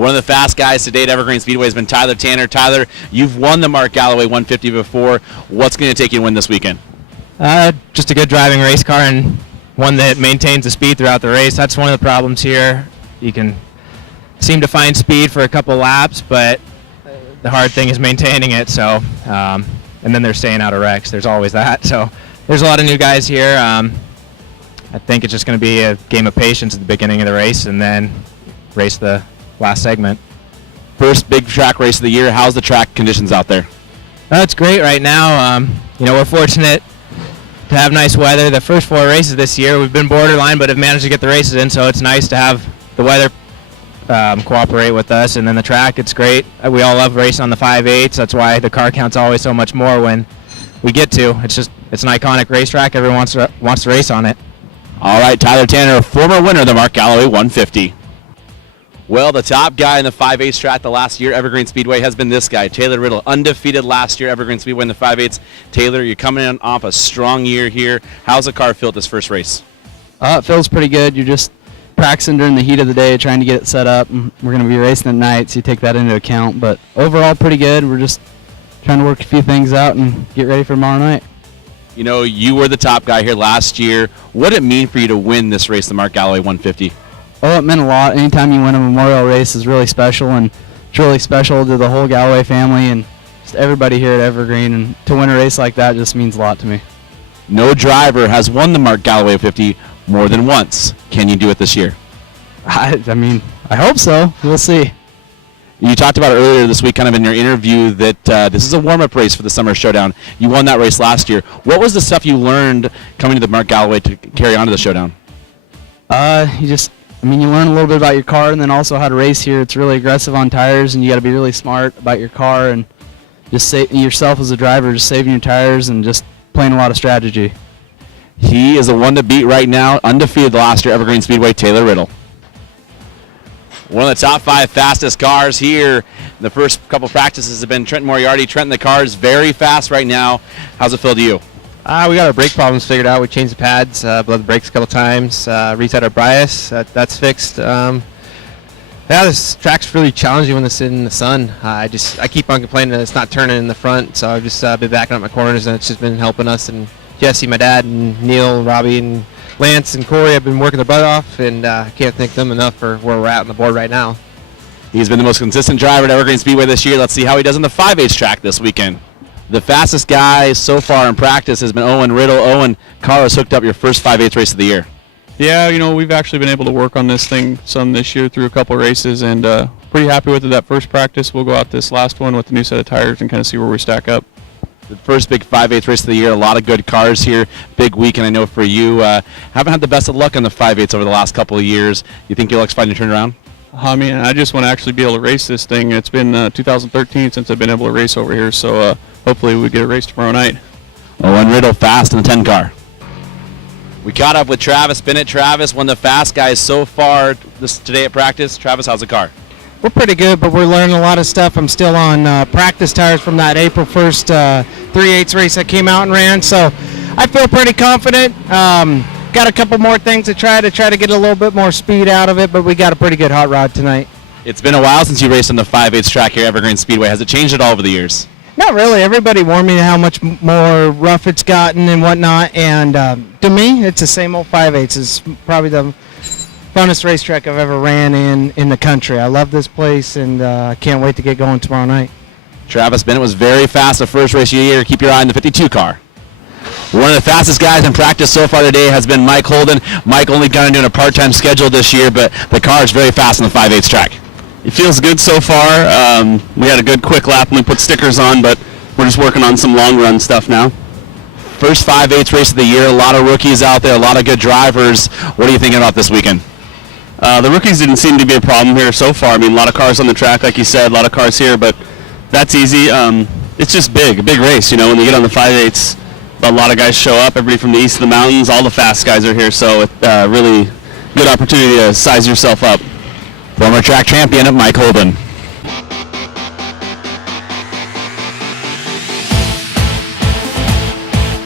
One of the fast guys today at Evergreen Speedway has been Tyler Tanner. Tyler, you've won the Mark Galloway 150 before. What's going to take you to win this weekend? Just a good driving race car and one that maintains the speed throughout the race. That's one of the problems here. You can seem to find speed for a couple laps, but the hard thing is maintaining it. So, and then they're staying out of wrecks. There's always that. So there's a lot of new guys here. I think it's just going to be a game of patience at the beginning of the race and then race the last segment. First big track race of the year. How's the track conditions out there? It's great right now. We're fortunate to have nice weather. The first 4 races this year, we've been borderline, but have managed to get the races in, so it's nice to have the weather cooperate with us. And then the track, it's great. We all love racing on the 5/8. That's why the car count's always so much more when we get to. It's an iconic racetrack. Everyone wants to race on it. All right, Tyler Tanner, a former winner of the Mark Galloway 150. Well, the top guy in the 5/8 track the last year, Evergreen Speedway, has been this guy, Taylor Riddle, undefeated last year, Evergreen Speedway in the 5/8. Taylor, you're coming in off a strong year here. How's the car feel at this first race? It feels pretty good. You're just practicing during the heat of the day, trying to get it set up. And we're going to be racing at night, so you take that into account. But overall, pretty good. We're just trying to work a few things out and get ready for tomorrow night. You know, you were the top guy here last year. What did it mean for you to win this race, the Mark Galloway 150? Oh, it meant a lot. Anytime you win a memorial race is really special, and it's really special to the whole Galloway family and just everybody here at Evergreen. And to win a race like that just means a lot to me. No driver has won the Mark Galloway 50 more than once. Can you do it this year? I hope so. We'll see. You talked about it earlier this week, kind of in your interview, that this is a warm-up race for the Summer Showdown. You won that race last year. What was the stuff you learned coming to the Mark Galloway to carry on to the Showdown? You learn a little bit about your car and then also how to race here. It's really aggressive on tires, and you got to be really smart about your car and just save yourself as a driver, just saving your tires and just playing a lot of strategy. He is the one to beat right now, undefeated last year, Evergreen Speedway, Taylor Riddle. One of the top 5 fastest cars here. The first couple practices have been Trenton Moriarty. Trenton, the car is very fast right now. How's it feel to you? We got our brake problems figured out. We changed the pads, bled the brakes a couple times, reset our bias. That's fixed. This track's really challenging when it's in the sun. I keep on complaining that it's not turning in the front, so I've just been backing up my corners, and it's just been helping us. And Jesse, my dad, and Neil, Robbie, and Lance and Corey have been working their butt off, and I can't thank them enough for where we're at on the board right now. He's been the most consistent driver at Evergreen Speedway this year. Let's see how he does on the 5/8 track this weekend. The fastest guy so far in practice has been Owen Riddle. Owen, car has hooked up your first 5/8 race of the year. Yeah, we've actually been able to work on this thing some this year through a couple races, and pretty happy with it. That first practice, we'll go out this last one with a new set of tires and kind of see where we stack up. The first big 5/8 race of the year, a lot of good cars here. Big weekend, I know, for you. Haven't had the best of luck on the 5/8 over the last couple of years. You think your luck's finally turned around? I just want to actually be able to race this thing. It's been 2013 since I've been able to race over here, so hopefully we get a race tomorrow night. Owen Riddle fast in the 10 car. We caught up with Travis Bennett. Travis, one of the fast guys so far today at practice. Travis, how's the car? We're pretty good, but we're learning a lot of stuff. I'm still on practice tires from that April 1st 3/8 race I came out and ran, so I feel pretty confident. Got a couple more things to try to get a little bit more speed out of it, but we got a pretty good hot rod tonight. It's been a while since you raced on the 5/8 track here at Evergreen Speedway. Has it changed at all over the years? Not really. Everybody warned me how much more rough it's gotten and whatnot, and to me, it's the same old 5/8. It's probably the funnest racetrack I've ever ran in the country. I love this place, and I can't wait to get going tomorrow night. Travis Bennett was very fast the first race of the year. Keep your eye on the 52 car. One of the fastest guys in practice so far today has been Mike Holden. Mike only kind of doing a part-time schedule this year, but the car is very fast on the 5/8 track. It feels good so far. We had a good quick lap when we put stickers on, but we're just working on some long-run stuff now. First 5/8 race of the year, a lot of rookies out there, a lot of good drivers. What are you thinking about this weekend? The rookies didn't seem to be a problem here so far. A lot of cars on the track, like you said, a lot of cars here, but that's easy. It's just a big race. When you get on the 5/8s, a lot of guys show up, everybody from the east of the mountains, all the fast guys are here, so it's really good opportunity to size yourself up. Former track champion, Mike Holden.